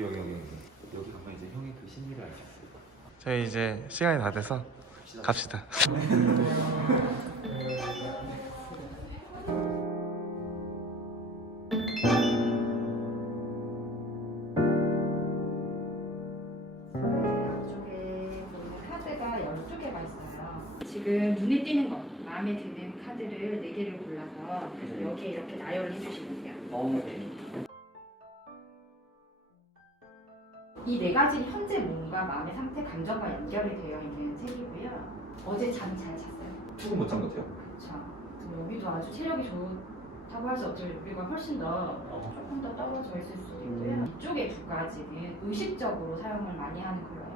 여기 가면 이제 형의 그 심리를 알 수 있어요. 저희 이제 시간이 다 돼서 갑시다. 앞쪽에 보면 카드가 12개가 있어요. 지금 눈에 띄는 거, 마음에 드는 카드를 4개를 골라서 여기에 이렇게 나열을 해주시면 돼요. 이 4가지는 현재 몸과 마음의 상태, 감정과 연결이 되어 있는 색이고요. 어제 잠 잘 잤어요? 조금 못 잔 것 같아요. 그렇죠. 여기도 아주 체력이 좋다고 할 수 없죠. 우리가 훨씬 더 조금 더 떨어져 있을 수도 있고요. 이쪽에 2가지는 의식적으로 사용을 많이 하는 컬러예요.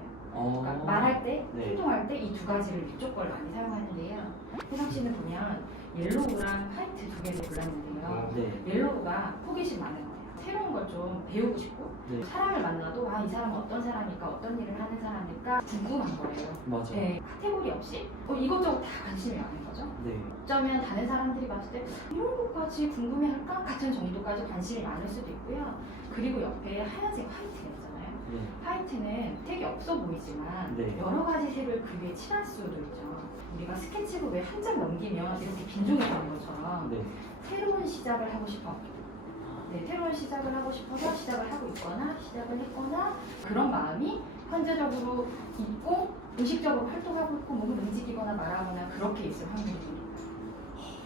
그러니까 말할 때, 행동할 때 이 2가지를 위쪽 걸 많이 사용하는데요. 혜성 씨는 보면 옐로우랑 화이트 2개를 골랐는데요. 옐로우가 호기심 많은 거예요. 새로운 걸 좀 배우고 싶고 사람을 만나도 이 사람은 어떤 사람일까, 어떤 일을 하는 사람일까 궁금한 거예요. 맞아. 네, 카테고리 없이 이것저것 다 관심이 많은 거죠. 어쩌면 다른 사람들이 봤을 때 이런 것까지 궁금해할까 같은 정도까지 관심이 많을 수도 있고요. 그리고 옆에 하얀색 화이트가 있잖아요. 화이트는 색이 없어 보이지만 여러 가지 색을 그 위에 칠할 수도 있죠. 우리가 스케치북 왜 한 장 넘기면 이렇게 빈종이 되는 것처럼 새로운 시작을 하고 싶어. 새로운 시작을 하고 싶어서 시작을 하고 있거나 시작을 했거나 그런 마음이 현재적으로 있고 의식적으로 활동하고 있고 몸을 움직이거나 말하거나 그렇게 있을 확률이 됩니다.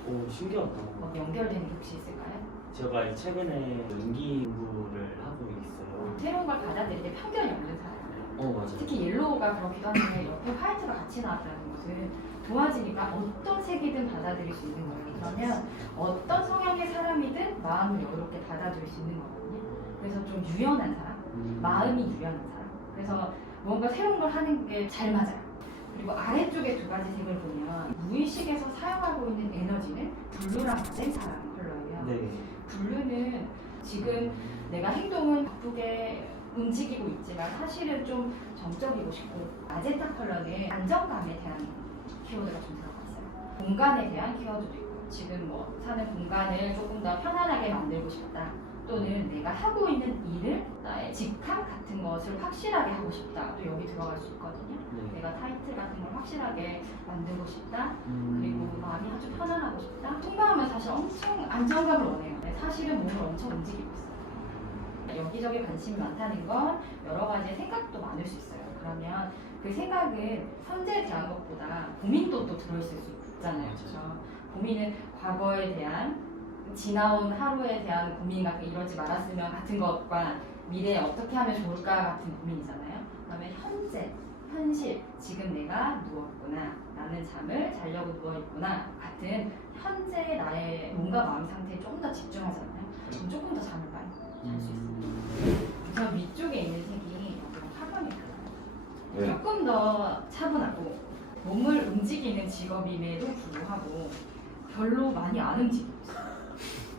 오, 신기하다. 연결되는 게 혹시 있을까요? 제가 최근에 연기 공부를 하고 있어요. 새로운 걸 받아들일 때 편견이 없는 사람. 맞아요. 특히 옐로우가 그렇기도 한데 옆에 화이트가 같이 나왔다는 것은 도와지니까 어떤 색이든 받아들일 수 있는 거예요. 그러면 어떤 성향의 사람이든 마음을 여유롭게 받아들일 수 있는 거거든요. 그래서 좀 유연한 사람, 마음이 유연한 사람. 그래서 뭔가 새로운 걸 하는 게 잘 맞아요. 그리고 아래쪽에 2가지 색을 보면 무의식에서 사용하고 있는 에너지는 블루랑 마젠타라는 컬러예요. 블루는 지금 내가 행동은 바쁘게 움직이고 있지만 사실은 좀 정적이고 싶고, 마젠타 컬러는 안정감에 대한 키워드가 좀 들어가 있어요. 공간에 대한 키워드도 있고, 지금 뭐 사는 공간을 조금 더 편안하게 만들고 싶다, 또는 내가 하고 있는 일을 나의 직함 같은 것을 확실하게 하고 싶다, 또 여기 들어갈 수 있거든요. 내가 타이틀 같은 걸 확실하게 만들고 싶다, 그리고 마음이 아주 편안하고 싶다. 속마음은 사실 엄청 안정감을 원해요. 사실은 몸을 엄청 움직이고 있어요. 여기저기 관심이 많다는 건 여러 가지 생각도 많을 수 있어요. 그러면 그 생각은 현재에 대한 것보다 고민도 또 들어있을 수 있잖아요. 그렇죠? 고민은 과거에 대한, 지나온 하루에 대한 고민 같은, 이러지 말았으면 같은 것과 미래에 어떻게 하면 좋을까 같은 고민이잖아요. 그다음에 현재, 현실, 지금 내가 누웠구나, 나는 잠을 자려고 누워있구나 같은 현재 나의 몸과 마음 상태에 조금 더 집중하잖아요. 그럼 조금 더 잠을 많이 잘 수 있습니다. 우선 위쪽에 있는 색이 화관이 달라요. 조금 더 차분하고 몸을 움직이는 직업임에도 불구하고 별로 많이 안 움직이고 있어요.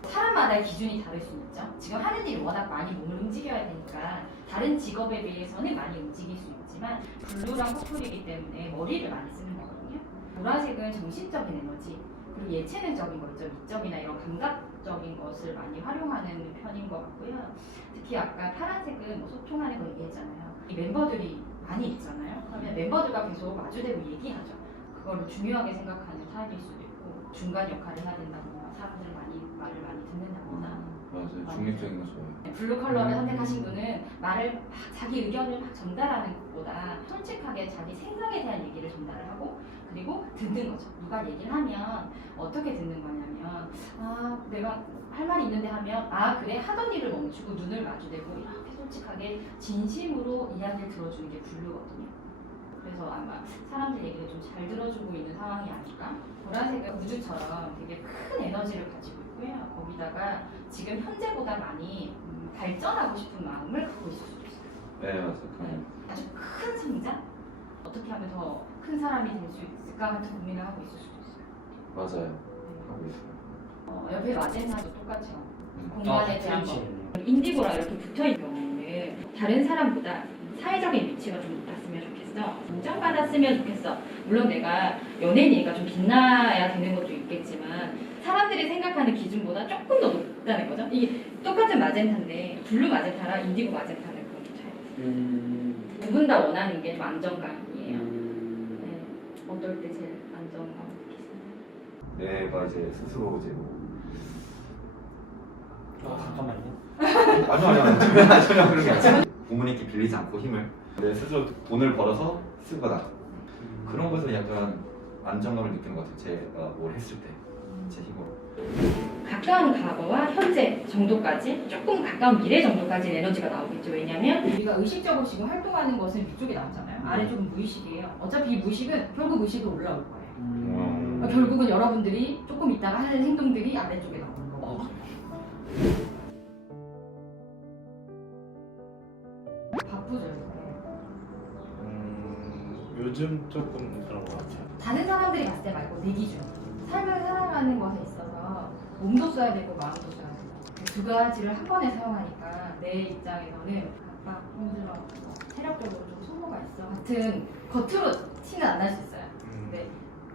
사람마다의 기준이 다를 수 있죠. 지금 하는 일이 워낙 많이 몸을 움직여야 되니까 다른 직업에 비해서는 많이 움직일 수 있지만 블루랑 퍼플이기 때문에 머리를 많이 쓰는 거거든요. 보라색은 정신적인 에너지, 그리고 예체능적인 거 있죠. 미적이나 이런 감각적인 것을 많이 활용하는 편인 것 같고요. 특히 아까 파란색은 뭐 소통하는 거 얘기했잖아요. 이 멤버들이 많이 있잖아요. 그러면 멤버들과 계속 마주대고 얘기하죠. 그거를 중요하게 생각하는 타입일 수도 있고, 중간 역할을 해야 된다거나 사람들 말을 많이 듣는다거나. 맞아요. 중립적인 거 좋아요. 블루 컬러를 선택하신 분은 말을 자기 의견을 막 전달하는 것보다 솔직하게 자기 생각에 대한 얘기를 전달을 하고, 그리고 듣는 거죠. 누가 얘기를 하면 어떻게 듣는 거냐면, 내가 할 말이 있는데 하면 그래 하던 일을 멈추고 눈을 마주대고 이렇게 솔직하게 진심으로 이야기를 들어주는 게 블루거든요. 그래서 아마 사람들 얘기를 좀 잘 들어주고 있는 상황이 아닐까. 보라색은 우주처럼 되게 큰 에너지를 가지고 있고요. 거기다가 지금 현재보다 많이 발전하고 싶은 마음을 갖고 있을 수도 있어요. 네, 맞아요. 아주 큰 성장? 어떻게 하면 더 큰 사람이 될 수 있을까 같은 고민을 하고 있을 수도 있어요. 맞아요. 하고 있어요. 옆에 마젠타도 똑같죠. 공간에 대한 거. 거. 인디고랑 이렇게 붙어있는 경우에는 다른 사람보다 사회적인 위치가 좀 높았으면 좋겠어. 인정받았으면 좋겠어. 물론 내가 연예인이니까 좀 빛나야 되는 것도 있겠지만 사람들이 생각하는 기준보다 조금 더 높다는 거죠. 이게 똑같은 마젠타인데 블루 마젠타랑 인디고 마젠타는 그 두 분 다 원하는 게 좀 안정감이에요. 네. 어떨 때 제일 안정감 느끼시나요? 내가 이제 스스로 이제 잠깐만요. 아니요 전혀 그런 게 아니라 부모님께 빌리지 않고 힘을 내 스스로 돈을 벌어서 쓰거나 그런 것에서 약간 안정감을 느끼는 것 같아요. 제가 뭘 했을 때 제 힘으로. 가까운 과거와 현재 정도까지 조금 가까운 미래 정도까지 에너지가 나오겠죠. 왜냐면 우리가 의식적으로 지금 활동하는 것은 위쪽에 나오잖아요. 아래쪽은 무의식이에요. 어차피 이 무의식은 결국 의식으로 올라올 거예요. 결국은 여러분들이 조금 있다가 하는 행동들이 아래쪽에 나오는 거고. 바쁘죠. 요즘 조금 그런 것 같아요. 다른 사람들이 봤을 때 말고 내 기준. 삶을 살아가는 것에 있어서 몸도 써야 되고 마음도 써야 되고 두 가지를 한 번에 사용하니까 내 입장에서는 아빠 힘들어 체력적으로 좀 소모가 있어 같은 겉으로 티는 안 날 수 있어요. 근데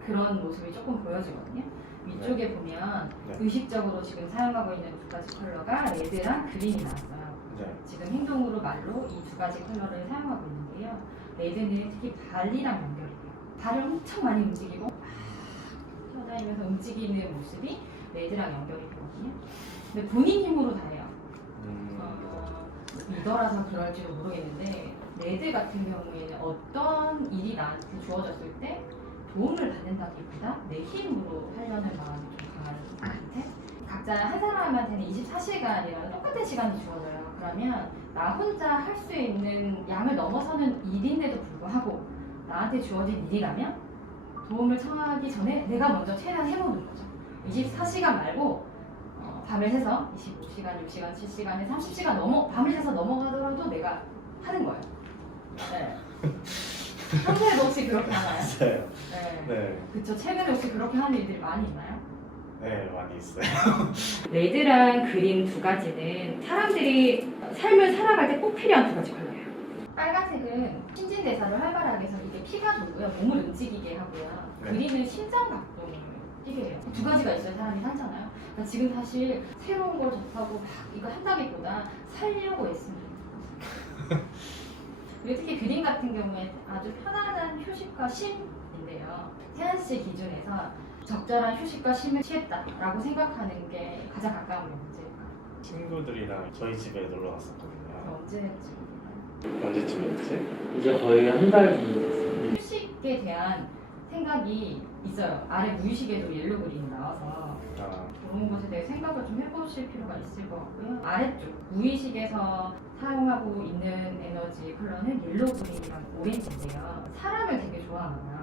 그런 모습이 조금 보여지거든요. 위쪽에 보면 네. 의식적으로 지금 사용하고 있는 두 가지 컬러가 레드랑 그린이 나왔어요. 네. 지금 행동으로 말로 이 두 가지 컬러를 사용하고 있는데요. 레드는 특히 발이랑 연결이 돼요. 발을 엄청 많이 움직이고 뛰어다니면서 움직이는 모습이 레드랑 연결이 되거든요. 근데 본인 힘으로 다 해요. 리더라서 그럴지도 모르겠는데 레드 같은 경우에는 어떤 일이 나한테 주어졌을 때 도움을 받는다기보다 내 힘으로 하려는 마음이 좀 강한 상태. 각자 한 사람한테는 24시간이라는 똑같은 시간이 주어져요. 그러면 나 혼자 할 수 있는 양을 넘어서는 일인데도 불구하고 나한테 주어진 일이라면 도움을 청하기 전에 내가 먼저 최대한 해보는 거죠. 24시간 말고 밤을 새서 25시간, 6시간, 7시간에 30시간 밤을 새서 넘어가더라도 내가 하는 거예요. 네. 평소에도 혹시 그렇게 하나요? 네. 네. 네. 그쵸. 최근에 혹시 그렇게 하는 일들이 많이 있나요? 네, 많이 있어요. 레드랑 그린 두 가지는 사람들이 삶을 살아갈 때 꼭 필요한 두 가지 컬러예요. 빨간색은 신진대사를 활발하게 해서 이게 피가 돌고요. 몸을 움직이게 하고요. 네. 그린은 심장박동을 뛰게 해요. 두 가지가 있어야 사람이 살잖아요. 그러니까 지금 사실 새로운 걸 접하고 막 이거 한다기보다 살려고 했습니다. 그리고 특히 그린 같은 경우에 아주 편안한 휴식과 쉼인데요. 태연 씨 기준에서 적절한 휴식과 쉼을 취했다라고 생각하는 게 가장 가까운 게 언제일까요? 친구들이랑 저희 집에 놀러 갔었거든요. 언제쯤? 언제쯤이었지? 이제 거의 한 달 정도 됐어요. 휴식에 대한 생각이 있어요. 아래 무의식에도 옐로 그린이 나와서 그런 것에 대해 생각을 좀 해보실 필요가 있을 것 같고요. 아래쪽 무의식에서 사용하고 있는 에너지 컬러는 옐로 그린이랑 오렌지인데요. 사람을 되게 좋아하나 봐요.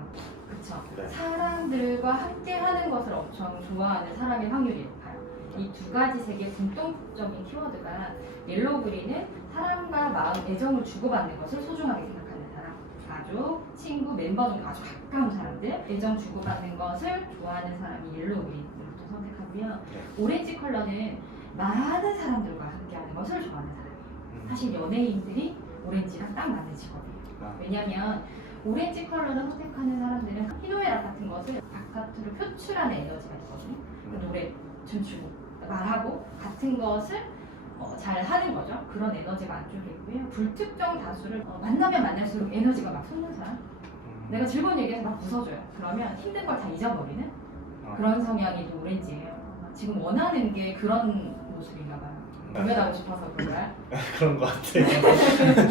그쵸? 네. 사람들과 함께 하는 것을 엄청 좋아하는 사람의 확률이 높아요. 이 두 가지 색의 공통적인 키워드가 옐로우 그린은 사람과 마음, 애정을 주고받는 것을 소중하게 생각하는 사람, 가족, 친구, 멤버 중 아주 가까운 사람들, 애정 주고받는 것을 좋아하는 사람이 옐로우 그린을 보통 선택하고요. 네. 오렌지 컬러는 많은 사람들과 함께하는 것을 좋아하는 사람. 사실 연예인들이 오렌지랑 딱 맞는 직업이에요. 왜냐면 오렌지 컬러를 선택하는 사람들은 희노애락 같은 것을 바깥으로 표출하는 에너지가 있거든요. 노래, 춤추고 말하고 같은 것을 잘 하는 거죠. 그런 에너지가 안쪽에 있고요. 불특정 다수를 만나면 만날수록 에너지가 막 솟는 사람. 내가 즐거운 얘기해서 막 웃어줘요. 그러면 힘든 걸 다 잊어버리는 그런 성향이 또 오렌지예요. 지금 원하는 게 그런 모습인가 봐요. 구별하고 싶어서 그런가요? 그런 것 같아요.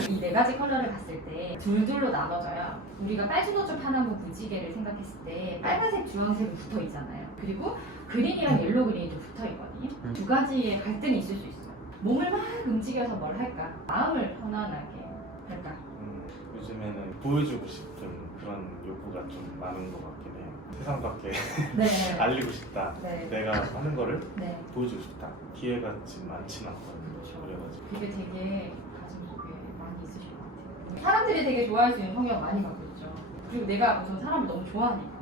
이 네 가지 컬러를 봤을 때 둘둘로 나눠져요. 우리가 빨주노초 파나무 무지개를 생각했을 때 빨간색, 주황색은 붙어 있잖아요. 그리고 그린이랑 옐로우 그린이 좀 붙어 있거든요. 두 가지의 갈등이 있을 수 있어요. 몸을 막 움직여서 뭘 할까? 마음을 편안하게 할까? 요즘에는 보여주고 싶은 그런 욕구가 좀 많은 것 같긴 해요. 세상 밖에 네. 알리고 싶다. 네. 내가 하는 거를 네. 보여주고 싶다. 기회가 지금 많지는 않거든요. 그렇죠. 그래가지고 그게 되게 가슴속에 많이 있으실 것 같아요. 사람들이 되게 좋아할 수 있는 성격 많이 갖고 있죠. 그리고 내가 우선 사람을 너무 좋아하니까.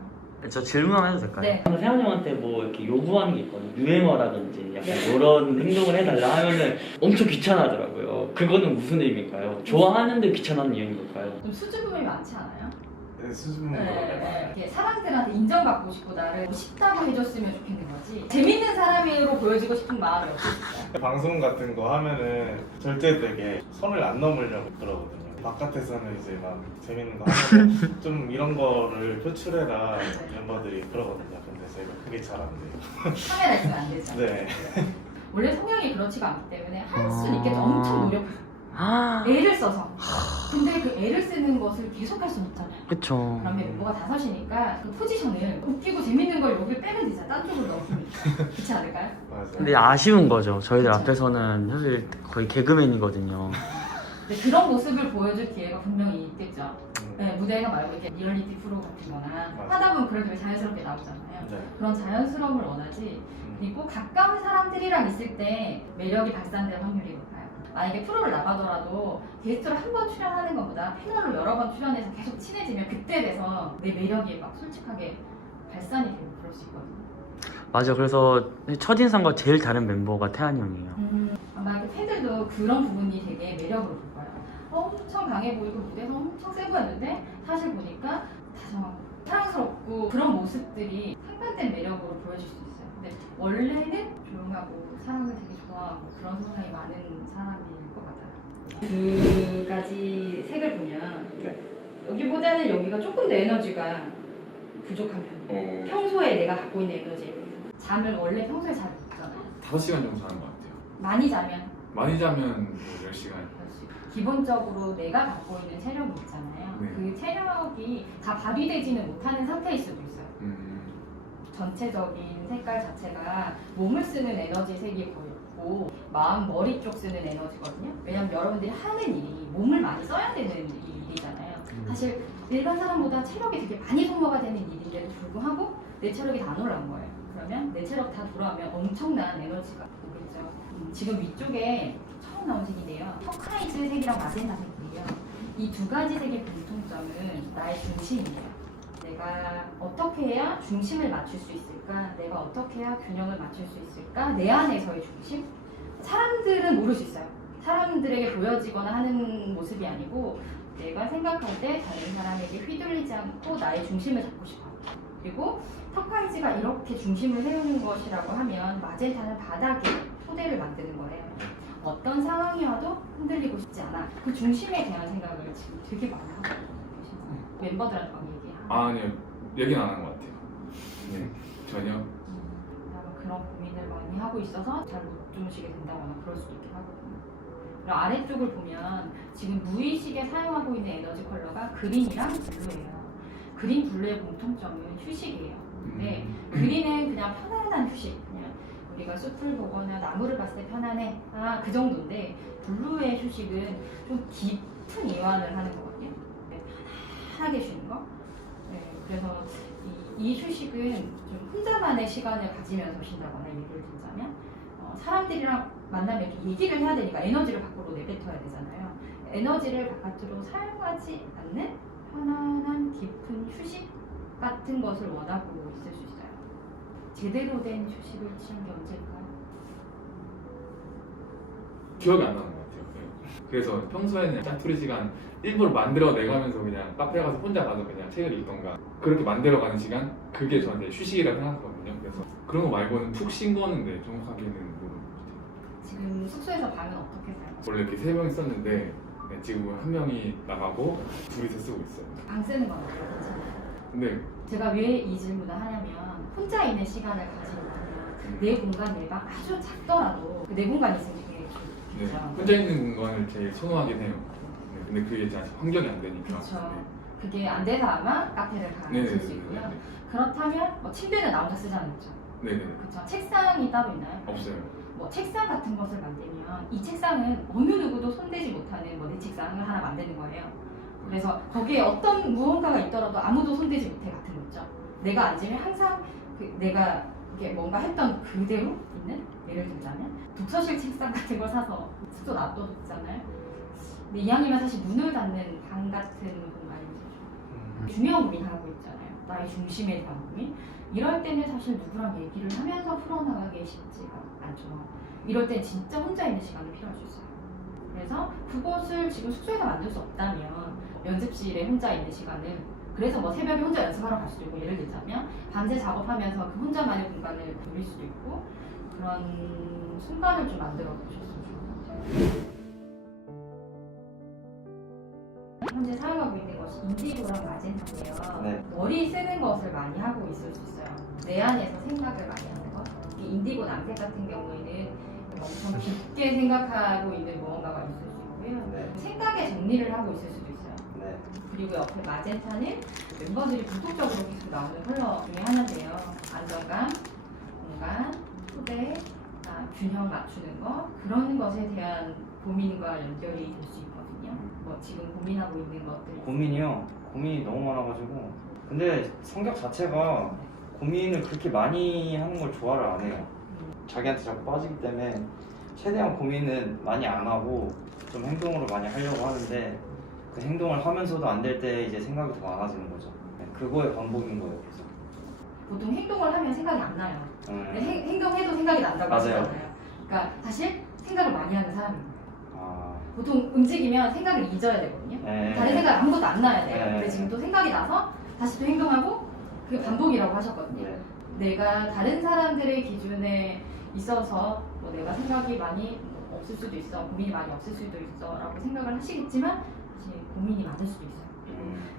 저 질문 한번 해도 될까요? 네. 세영 형한테 뭐 이렇게 요구하는 게 있거든요. 유행어라든지 약간 이런 행동을 해달라 하면은 엄청 귀찮아하더라고요. 그거는 무슨 의미인가요? 좋아하는데 귀찮아하는 이유인 걸까요? 좀 수줍음이 많지 않아요? 수줍음으로 이렇게 사람들한테 인정받고 싶고 나를 쉽다고 해줬으면 좋겠는 거지. 재밌는 사람으로 보여지고 싶은 마음이 없으실까요? 방송 같은 거 하면은 절대 되게 선을 안 넘으려고 그러거든요. 바깥에서는 이제 막 재밌는 거 하고 좀 이런 거를 표출해라 멤버들이 그러거든요. 근데 저희가 그게 잘 안 돼요. 카메라 있으면 안 되죠. 네. 원래 성향이 그렇지가 않기 때문에 할 수 있게 엄청 노력해요. 애를 써서. 근데 그 애를 쓰는 것을 계속 할 수는 없잖아요. 그쵸. 그러면 멤버가 다섯이니까 그 포지션을 웃기고 재밌는 걸 여기 빼면 되잖아. 딴 쪽으로 넣으면. 그렇지 않을까요? 맞아요. 근데 아쉬운 거죠. 저희들 그쵸. 앞에서는 사실 거의 개그맨이거든요. 근데 그런 모습을 보여줄 기회가 분명히 있겠죠. 네, 무대가 말고 이렇게 리얼리티 프로 같은 거나 맞아요. 하다 보면 그래도 자연스럽게 나오잖아요. 네. 그런 자연스러움을 원하지. 그리고 가까운 사람들이랑 있을 때 매력이 발산될 확률이 높아요. 만약에 프로를 나가더라도 게스트로 한 번 출연하는 것보다 패널로 여러 번 출연해서 계속 친해지면 그때 돼서 내 매력이 막 솔직하게 발산이 되고 그럴 수 있거든요. 맞아. 그래서 첫인상과 제일 다른 멤버가 태환이 형이에요. 아마 그 팬들도 그런 부분이 되게 매력으로 볼 거예요. 엄청 강해 보이고 무대에서 엄청 세 보였는데 사실 보니까 다정하고 사랑스럽고 그런 모습들이 상반된 매력으로 보여질 수 있어요. 근데 원래는 조용하고 사람을 되게 좋아하고 그런 성향이 많은 사람일 것 같아요. 두 가지 색을 보면 여기보다는 여기가 조금 더 에너지가 부족한 편. 평소에 내가 갖고 있는 에너지에 비해서. 잠을 원래 평소에 잘 못 자잖아요. 5시간 정도 자는 것 같아요. 많이 자면 많이 자면 10시간. 기본적으로 내가 갖고 있는 체력이 있잖아요. 네. 그 체력이 다 발휘되지는 못하는 상태일 수도 있어요. 전체적인 색깔 자체가 몸을 쓰는 에너지 색이 보였고 마음, 머리 쪽 쓰는 에너지거든요. 왜냐면 여러분들이 하는 일이 몸을 많이 써야 되는 일이잖아요. 사실 일반 사람보다 체력이 되게 많이 소모가 되는 일인데도 불구하고 내 체력이 다 안 올라온 거예요. 그러면 내 체력 다 돌아오면 엄청난 에너지가 오겠죠. 지금 위쪽에 처음 나온 색인데요. 터카이즈 색이랑 마젠타 색이에요. 이 두 가지 색의 공통점은 나의 중심이에요. 내가 어떻게 해야 중심을 맞출 수 있을까? 내가 어떻게 해야 균형을 맞출 수 있을까? 내 안에서의 중심? 사람들은 모를 수 있어요. 사람들에게 보여지거나 하는 모습이 아니고 내가 생각할 때 다른 사람에게 휘둘리지 않고 나의 중심을 잡고 싶어요. 그리고 터카이즈가 이렇게 중심을 세우는 것이라고 하면 마젠타는 바닥에 토대를 만드는 거예요. 어떤 상황이 와도 흔들리고 싶지 않아. 그 중심에 대한 생각을 지금 되게 많이 하고 계신가요? 멤버들한테 막 얘기하고. 아니요, 얘기는 안 한 것 같아요. 네, 전혀. 아마 그런 고민을 많이 하고 있어서 잘 못 주무시게 된다거나 그럴 수도 있긴 하거든요. 그리고 아래쪽을 보면 지금 무의식에 사용하고 있는 에너지 컬러가 그린이랑 블루예요. 그린, 블루의 공통점은 휴식이에요. 근데 그린은 그냥 편안한 휴식. 그냥 우리가 숲을 보거나 나무를 봤을 때 편안해. 그 정도인데 블루의 휴식은 좀 깊은 이완을 하는 거거든요. 네, 편안하게 쉬는 거. 네, 그래서 이 휴식은 좀 혼자만의 시간을 가지면서 쉰다거나 예를 들자면 사람들이랑 만나면 이렇게 얘기를 해야 되니까 에너지를 밖으로 내뱉어야 되잖아요. 에너지를 바깥으로 사용하지 않는 편안한 깊은 휴식 같은 것을 원하고 있을 수 있어요. 제대로 된 휴식을 취한 게 언제일까요? 기억이 안 나는 것 같아요. 네. 그래서 평소에는 짜투리 시간 일부러 만들어 내가면서 그냥 카페 가서 혼자 가서 그냥 책을 읽던가 그렇게 만들어가는 시간 그게 저한테 휴식이라고 생각하거든요. 그래서 그런 거 말고는 푹 쉰 거는 네, 정확하게는 모르는 것 같아요. 지금 숙소에서 방은 어떻게 살아요? 원래 이렇게 3명이 썼는데 네, 지금은 1명이 나가고 둘이서 쓰고 있어요. 방 쓰는 건 어때요? 괜찮아요? 근데 제가 왜 이 질문을 하냐면 혼자 있는 시간을 가지려면 내 공간, 내 방 아주 작더라도 내 공간 있으면 되게 네, 좋죠. 혼자 있는 공간을 제일 선호하긴 해요. 네, 근데 그게 이제 아직 환경이 안 되니까. 그렇죠. 그게 안 돼서 아마 카페를 네. 가실 수 있고요. 그렇다면 뭐 침대는 나 혼자 쓰지 않죠. 네네. 그렇죠. 책상이 따로 있나요? 없어요. 뭐 책상 같은 것을 만들면 이 책상은 어느 누구도 손대지 못하는 뭐 내 책상을 하나 만드는 거예요. 그래서 거기에 어떤 무언가가 있더라도 아무도 손대지 못해 같은 거죠. 내가 앉으면 항상 내가 이렇게 뭔가 했던 그대로 있는, 예를 들자면 독서실 책상 같은 걸 사서 숙소 놔둬뒀잖아요. 근데 이왕이면 사실 문을 닫는 방 같은 공간이죠. 중요한 고민하고 있잖아요. 나의 중심에 대한 고민. 이럴 때는 사실 누구랑 얘기를 하면서 풀어나가기 쉽지가 않죠. 이럴 땐 진짜 혼자 있는 시간이 필요할 수 있어요. 그래서 그것을 지금 숙소에서 만들 수 없다면 연습실에 혼자 있는 시간을 그래서 뭐 새벽에 혼자 연습하러 갈 수도 있고, 예를 들자면 밤새 작업하면서 그 혼자만의 공간을 누릴 수도 있고, 그런 순간을 좀 만들어 보셨으면 좋을 것 같아요. 현재 사용하고 있는 것이 인디고랑 마젠타인데요. 네. 머리 쓰는 것을 많이 하고 있을 수 있어요. 내 안에서 생각을 많이 하는 것. 이 인디고 남색 같은 경우에는 엄청 깊게 생각하고 있는 무언가가 있을 수 있고요. 네. 생각의 정리를 하고 있을 수도 있어요. 네. 그리고 옆에 마젠타는 멤버들이 반복적으로 계속 나오는 컬러 중에 하나인데요. 안정감, 공간, 토대, 균형 맞추는 거, 그런 것에 대한 고민과 연결이 될 수 있거든요. 뭐 지금 고민하고 있는 것들. 고민이요? 고민이 너무 많아가지고. 근데 성격 자체가 고민을 그렇게 많이 하는 걸 좋아를 안 해요. 자기한테 자꾸 빠지기 때문에 최대한 고민은 많이 안 하고 좀 행동으로 많이 하려고 하는데, 그 행동을 하면서도 안 될 때 이제 생각이 더 많아지는 거죠. 네, 그거의 반복인 거예요, 계속. 보통 행동을 하면 생각이 안 나요. 근데 네. 행동해도 생각이 난다고 맞아요. 하시잖아요. 그러니까 사실 생각을 많이 하는 사람입니다. 아, 보통 움직이면 생각을 잊어야 되거든요. 네. 다른 생각 아무것도 안 나야 돼요. 네. 근데 지금 또 생각이 나서 다시 또 행동하고, 그게 반복이라고 하셨거든요. 네. 내가 다른 사람들의 기준에 있어서 뭐 내가 생각이 많이 없을 수도 있어, 고민이 많이 없을 수도 있어 라고 생각을 하시겠지만 사실 고민이 많을 수도 있어요.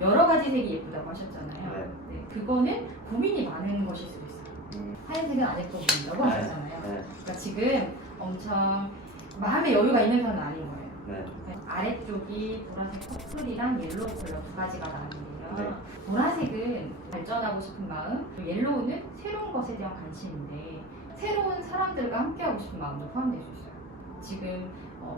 여러 가지 색이 예쁘다고 하셨잖아요. 네. 네, 그거는 고민이 많은 것일 수도 있어요. 하얀색은 안 예뻐 보인다고 하셨잖아요. 네. 그러니까 지금 엄청 마음의 여유가 있는 편은 아닌 거예요. 네. 네, 아래쪽이 보라색 퍼플이랑 옐로우 컬러 두 가지가 나왔는데요. 네. 보라색은 발전하고 싶은 마음, 옐로우는 새로운 것에 대한 관심인데 새로운 사람들과 함께하고 싶은 마음도 포함될 수 있어요. 지금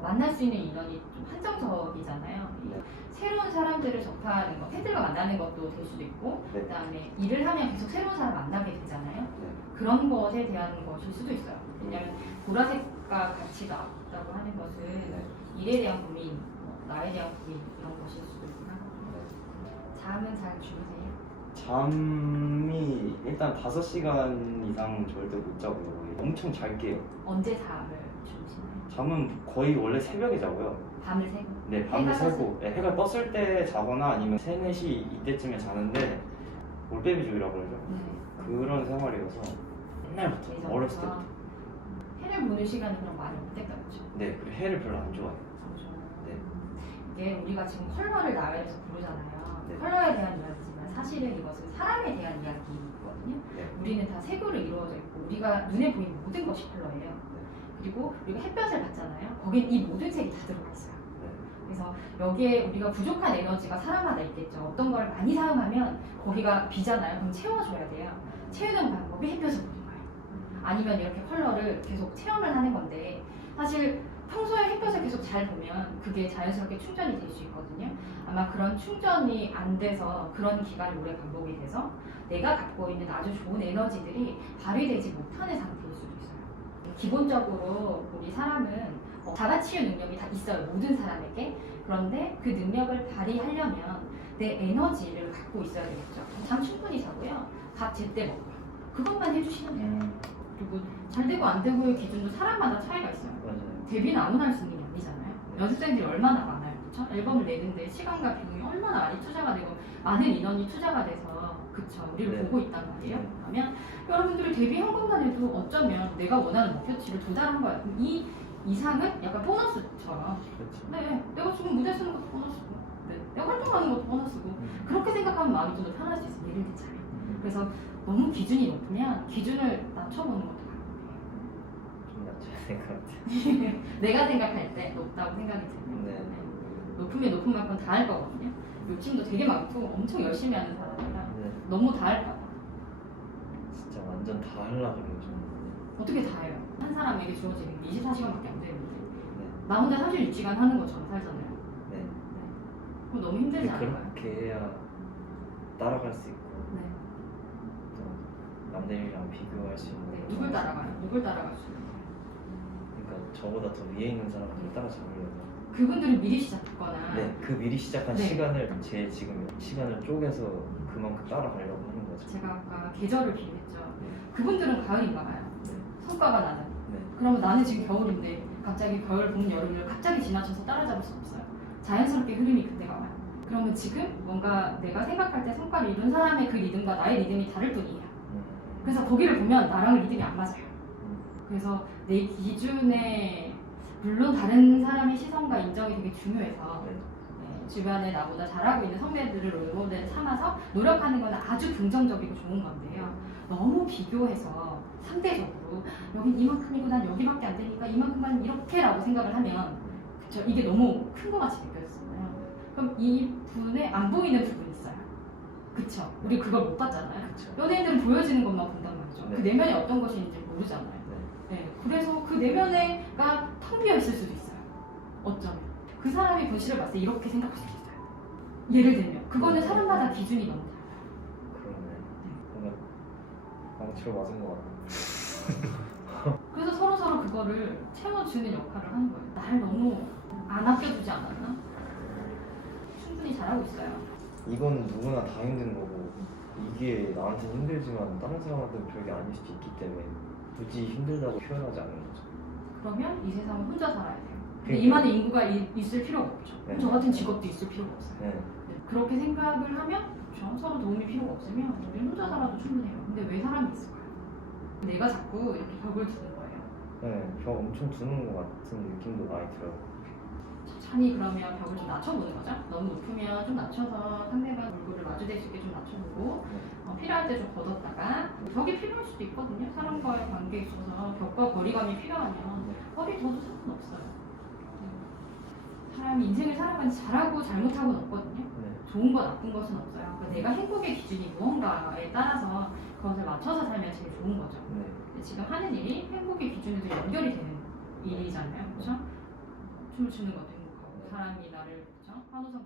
만날 수 있는 인원이 좀 한정적이잖아요. 네. 새로운 사람들을 접하는 것, 팬들과 만나는 것도 될 수도 있고, 네. 그다음에 일을 하면 계속 새로운 사람 만나게 되잖아요. 네. 그런 것에 대한 것일 수도 있어요. 왜냐하면 보라색과 같이 나왔다고 하는 것은 일에 대한 고민, 나에 대한 고민 이런 것일 수도 있구나. 잠은 잘 주무세요? 잠이 일단 5시간 이상 절대 못 자고요. 엄청 잘 깨요. 언제 잠을 주무시나요? 잠은 거의 원래 새벽에 자고요. 밤을 새고? 네, 밤을 해가 새고 네, 해가 떴을 때 자거나 아니면 3, 4시 이때쯤에 자는데 올빼미족이라고 그러죠. 네. 그런 생활이어서 옛날부터 예전부터. 어렸을 때부터. 해를 보는 시간이 그럼 많이 없겠다, 그렇죠? 네, 그리고 해를 별로 안 좋아해요. 네. 이게 우리가 지금 컬러를 나열해서 부르잖아요. 네. 컬러에 대한 이야기지만 사실은 이것은 사람에 대한 이야기거든요. 네. 우리는 다 색으로 이루어져 있고 우리가 눈에 보이는 모든 것이 컬러예요. 그리고 우리가 햇볕을 받잖아요. 거기에 이 모든 색이 다 들어가 있어요. 네. 그래서 여기에 우리가 부족한 에너지가 사람마다 있겠죠. 어떤 걸 많이 사용하면 거기가 비잖아요. 그럼 채워줘야 돼요. 채우는 방법이 햇볕을 보는 거예요. 아니면 이렇게 컬러를 계속 체험을 하는 건데, 사실 평소에 햇볕을 계속 잘 보면 그게 자연스럽게 충전이 될 수 있거든요. 아마 그런 충전이 안 돼서 그런 기간이 오래 반복이 돼서 내가 갖고 있는 아주 좋은 에너지들이 발휘되지 못하는 상태일 수도 있어요. 기본적으로 우리 사람은 자가치유 능력이 다 있어요. 모든 사람에게. 그런데 그 능력을 발휘하려면 내 에너지를 갖고 있어야 되겠죠. 잠 충분히 자고요. 밥 제때 먹고요. 그것만 해주시면 돼요. 그리고 잘 되고 안 되고의 기준도 사람마다 차이가 있어요. 맞아요. 데뷔는 아무나 할 수 있는 게 아니잖아요. 연습생들이 얼마나 많아요. 그쵸? 앨범을 내는데 시간과 비용이 얼마나 많이 투자가 되고 많은 인원이 투자가 돼서 그쵸? 우리를 네. 보고 있단 말이에요. 그러면 여러분들이 데뷔 한 번만 해도 어쩌면 내가 원하는 목표치를 도달한 거야. 그럼 이 이상은 약간 보너스처럼, 그렇죠. 네, 내가 지금 무대 쓰는 것도 보너스고, 네, 내가 활동하는 것도 보너스고, 그렇게 생각하면 마음이 좀 더 편할 수 있어요. 예를 들자면. 그래서 너무 기준이 높으면 기준을 낮춰보는 것도 방법이에요. 좀 낮춰야 될 것 같아요. 내가 생각할 때 높다고 생각이 들면 네. 높으면 높은 만큼 다 할 거거든요. 욕심도 되게 많고 엄청 열심히 하는 사람이라 네. 너무 다 할까 봐. 진짜 완전 다 하려고 그래요, 저는. 어떻게 다 해요? 한 사람에게 주어지는 게 24시간밖에 안 되는데 네. 나 혼자 36시간 하는 것처럼 살잖아요. 네. 그럼 너무 힘들지 근데 않을까요? 그렇게 해야 따라갈 수 있고 네. 또 남들이랑 비교할 수 있는. 네. 누굴 따라가요? 누굴 따라갈 수 있어요? 그러니까 저보다 더 위에 있는 사람들을 따라잡으려고. 그분들은 미리 시작했거나 네, 그 미리 시작한 네. 시간을 제 지금 시간을 쪼개서 그만큼 따라가려고 하는 거죠. 제가 아까 계절을 비유했죠. 네. 그분들은 가을인가 봐요. 네. 성과가 나는. 네. 그러면 나는 지금 겨울인데 갑자기 겨울, 봄, 여름을 갑자기 지나쳐서 따라잡을 수 없어요. 자연스럽게 흐름이 그때가 와요. 그러면 지금 뭔가 내가 생각할 때 성과를 이룬 사람의 그 리듬과 나의 리듬이 다를 뿐이에요. 그래서 거기를 보면 나랑 리듬이 안 맞아요. 그래서 내 기준에 물론 다른 사람의 시선과 인정이 되게 중요해서 주변에 나보다 잘하고 있는 선배들을 롤모델 삼아서 노력하는 건 아주 긍정적이고 좋은 건데요. 너무 비교해서 상대적으로 여긴 이만큼이고 난 여기밖에 안 되니까 이만큼만 이렇게라고 생각을 하면 그쵸? 이게 너무 큰 것 같이 느껴졌잖아요. 그럼 이 분에 안 보이는 부분이 있어요. 그쵸? 우리 그걸 못 봤잖아요. 연예인들은 보여지는 것만 본단 말이죠. 그 내면이 어떤 것이 있는지 모르잖아요. 네. 그래서 그 내면에가 텅 비어 있을 수도 있어요. 어쩌면 그 사람이 본실을 봤을 때 이렇게 생각할 수도 있어요. 예를 들면 그거는 사람마다 기준이 너무 달라요. 그러네. 뭔가 망치로 맞은 것 같아. 그래서 서로 그거를 채워주는 역할을 하는 거예요. 나를 너무 안 아껴주지 않았나? 충분히 잘하고 있어요. 이건 누구나 다 힘든 거고 이게 나한테 힘들지만 다른 사람한테는 별게 아닐 수도 있기 때문에 굳이 힘들다고 표현하지 않는 거죠. 그러면 이 세상은 혼자 살아야 돼요. 근데 그러니까. 이만한 인구가 있을 필요가 없죠. 네. 저 같은 직업도 있을 필요가 없어요. 네. 네, 그렇게 생각을 하면 그렇죠? 서로 도움이 필요가 없으면 우리는 혼자 살아도 충분해요. 근데 왜 사람이 있을까요? 내가 자꾸 이렇게 벽을 두는 거예요. 네, 벽 엄청 두는 것 같은 느낌도 많이 들어요. 천천히 그러면 벽을 좀 낮춰보는 거죠. 너무 높으면 좀 낮춰서 상대방 얼굴을 마주댈 수 있게 좀 낮춰보고 필요할 때 좀 걷었다가 벽이 필요할 수도 있거든요. 사람과의 관계에 있어서 벽과 거리감이 필요하면 거리 둬도 상관없어요. 사람이 인생을 살아가는 잘하고 잘못하고는 없거든요. 좋은 거 나쁜 것은 없어요. 그러니까 내가 행복의 기준이 무언가에 따라서 그것을 맞춰서 살면 제일 좋은 거죠. 근데 지금 하는 일이 행복의 기준에도 연결이 되는 일이잖아요. 그렇죠? 춤을 추는 것도 행복하고 사람이 나를 그렇죠? 환호성